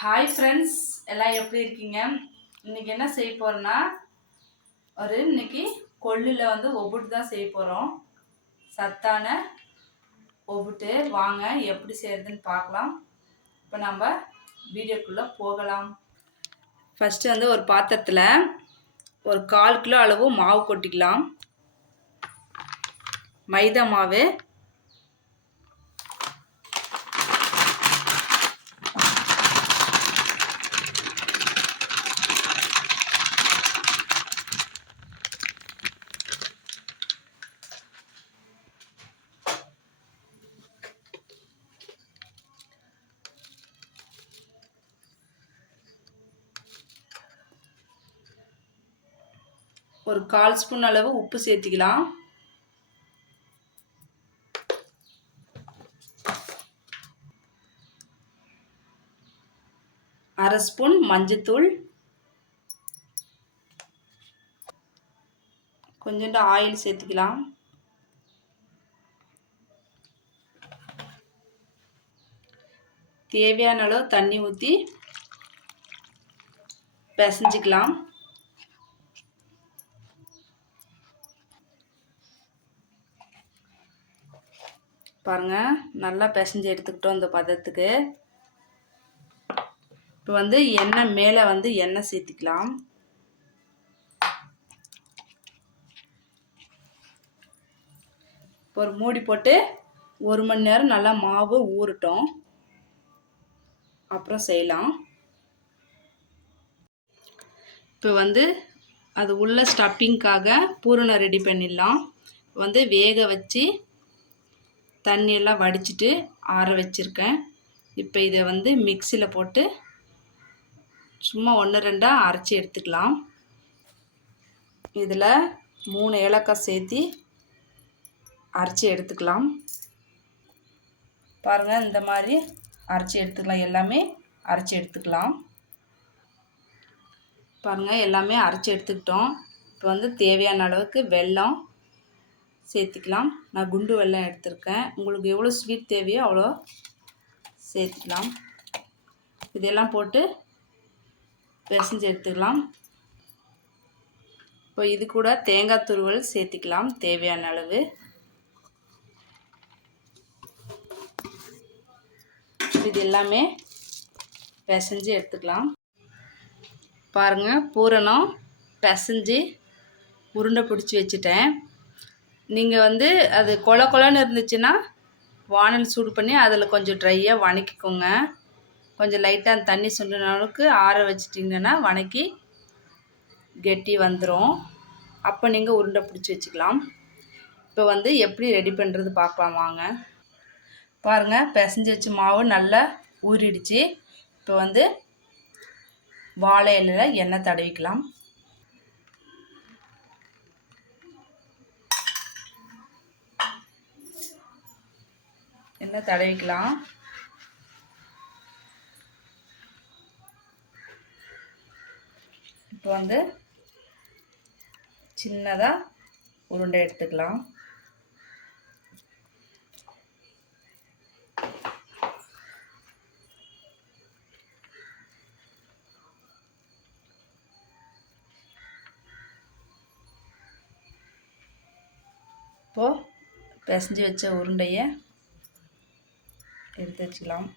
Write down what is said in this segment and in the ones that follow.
Hi friends எல்லாம் எப்படி இருக்கீங்க? இன்னைக்கு என்ன செய்ய போறோம்னா ஒரு இன்னைக்கு கொள்ளில் வந்து ஒபுட்டு தான் செய்ய போகிறோம் சத்தான ஒபுட்டு வாங்க எப்படி செய்யறதுன்னு பார்க்கலாம். இப்போ நம்ம வீடியோக்குள்ளே போகலாம். ஃபஸ்ட்டு வந்து ஒரு பாத்திரத்தில் ஒரு கால் கிலோ அளவு மாவு கொட்டிக்கலாம். மைதா மாவு ஒரு கால் ஸ்பூன் அளவு உப்பு சேர்த்திக்கலாம். அரை ஸ்பூன் மஞ்சத்தூள். கொஞ்சோண்டு ஆயில் சேர்த்துக்கலாம். தேவையான அளவு தண்ணி ஊற்றி பிசைஞ்சிக்கலாம். பாருங்கள் நல்லா பிசைஞ்சு எடுத்துக்கிட்டோம் இந்த பதத்துக்கு. இப்போ வந்து எண்ணெய் மேலே வந்து எண்ணெய் சேர்த்திக்கலாம். ஒரு மூடி போட்டு ஒரு மணி நேரம் நல்லா மாவு ஊறட்டும். அப்புறம் செய்யலாம். இப்போ வந்து அது உள்ள ஸ்டப்பிங்க்காக பூரணம் ரெடி பண்ணிடலாம். வந்து வேக வச்சு தண்ணியெல்லாம் வடிச்சிட்டு ஆற வச்சுருக்கேன். இப்போ இதை வந்து மிக்சியில் போட்டு சும்மா ஒன்று ரெண்டாக அரைச்சி எடுத்துக்கலாம். இதில் மூணு ஏலக்காய் சேர்த்தி அரைச்சி எடுத்துக்கலாம். பாருங்கள் இந்த மாதிரி அரைச்சி எடுத்துக்கலாம். எல்லாமே அரைச்சி எடுத்துக்கலாம். பாருங்கள் எல்லாமே அரைச்சி எடுத்துக்கிட்டோம். இப்போ வந்து தேவையான அளவுக்கு வெல்லம் சேர்த்துக்கலாம். நான் குண்டு வெல்லம் எடுத்திருக்கேன். உங்களுக்கு எவ்வளோ ஸ்வீட் தேவையோ அவ்வளோ சேர்த்துக்கலாம். இதெல்லாம் போட்டு பிசைஞ்சு எடுத்துக்கலாம். இப்போ இது கூட தேங்காய் துருவல் சேர்த்துக்கலாம் தேவையான அளவு. இது எல்லாமே பிசைஞ்சு எடுத்துக்கலாம். பாருங்கள் பூரணம் பிசைஞ்சு உருண்டை பிடிச்சி வச்சுட்டேன். நீங்கள் வந்து அது கொல கொலன்னு இருந்துச்சுன்னா வானல் சூடு பண்ணி அதில் கொஞ்சம் ட்ரையாக வணக்கிக்கோங்க. கொஞ்சம் லைட்டாக அந்த தண்ணி சுண்டின அளவுக்கு ஆற வச்சிட்டிங்கன்னா வணக்கி கெட்டி வந்துடும் அப்போ நீங்கள் உருண்டை பிடிச்சி வச்சுக்கலாம். இப்போ வந்து எப்படி ரெடி பண்ணுறது பார்க்கலாம் வாங்க. பாருங்கள் பிசைஞ்சு வச்ச மாவு நல்லா ஊறிடுச்சு. இப்போ வந்து வாழை இலையில் எண்ணெய் தடவிக்கலாம். எண்ணெய் தடவிக்கலாம். இப்போ வந்து சின்னதாக உருண்டை எடுத்துக்கலாம். இப்போது பிசைஞ்சு வச்ச உருண்டையை எடுத்து வச்சுக்கலாம்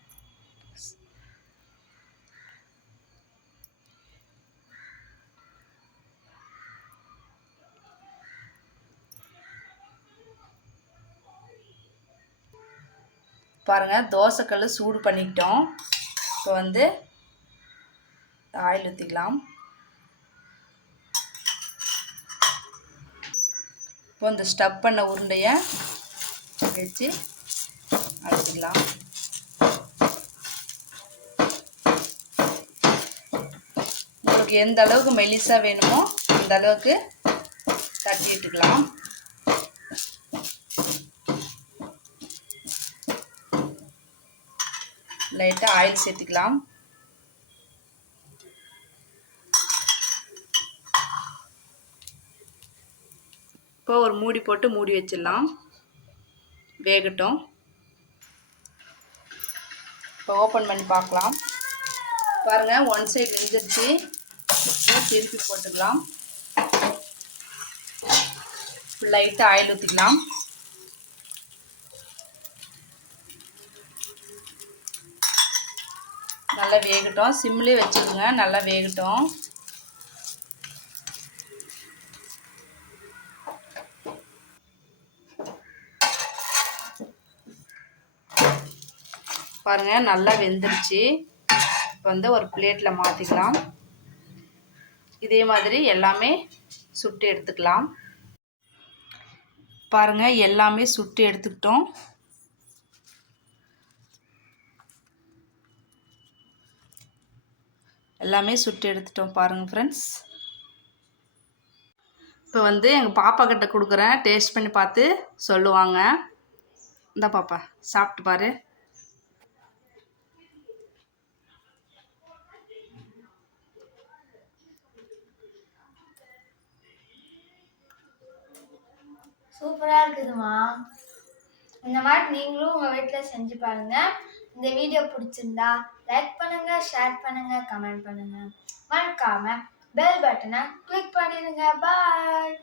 பாருங்கள் தோசைக்கல் சூடு பண்ணிக்கிட்டோம். இப்போ வந்து ஆயில் ஊற்றிக்கலாம் இப்போ இந்த ஸ்டப் பண்ண உருண்டையை வச்சு அடிச்சிக்கலாம் உங்களுக்கு எந்த அளவுக்கு மெலிசாக வேணுமோ அந்த அளவுக்கு தட்டி விட்டுக்கலாம் லைட்டாக ஆயில் சேர்த்துக்கலாம். இப்போ ஒரு மூடி போட்டு மூடி வச்சிடலாம். வேகட்டும். இப்போ ஓப்பன் பண்ணி பார்க்கலாம். பாருங்கள் ஒன் சைடு வெந்துருச்சு. திருப்பி போட்டுக்கலாம். லைட்டாக ஆயில் ஊற்றிக்கலாம் நல்லா வேகட்டும். சிம்லேயே வச்சுக்கோங்க நல்லா வேகட்டும். பாருங்க நல்லா வெந்துருச்சு. இப்போ வந்து ஒரு பிளேட்டில் மாற்றிக்கலாம் இதே மாதிரி எல்லாமே சுட்டு எடுத்துக்கலாம். பாருங்க எல்லாமே சுட்டு எடுத்துக்கிட்டோம். எல்லாமே சுட்டு எடுத்துட்டோம் பாருங்கள் ஃப்ரெண்ட்ஸ் இப்போ வந்து எங்கள் பாப்பா கிட்ட கொடுக்குறேன். டேஸ்ட் பண்ணி பார்த்து சொல்லுவாங்க. இந்த பாப்பா சாப்பிட்டு பாரு. சூப்பராக இருக்குதுமா இந்த மாதிரி நீங்களும் உங்கள் வீட்டில் செஞ்சு பாருங்க. இந்த வீடியோ பிடிச்சிருந்தா லைக் பண்ணுங்க ஷேர் பண்ணுங்க கமெண்ட் பண்ணுங்க. மறக்காம பெல் பட்டனை கிளிக் பண்ணிடுங்க. பாய்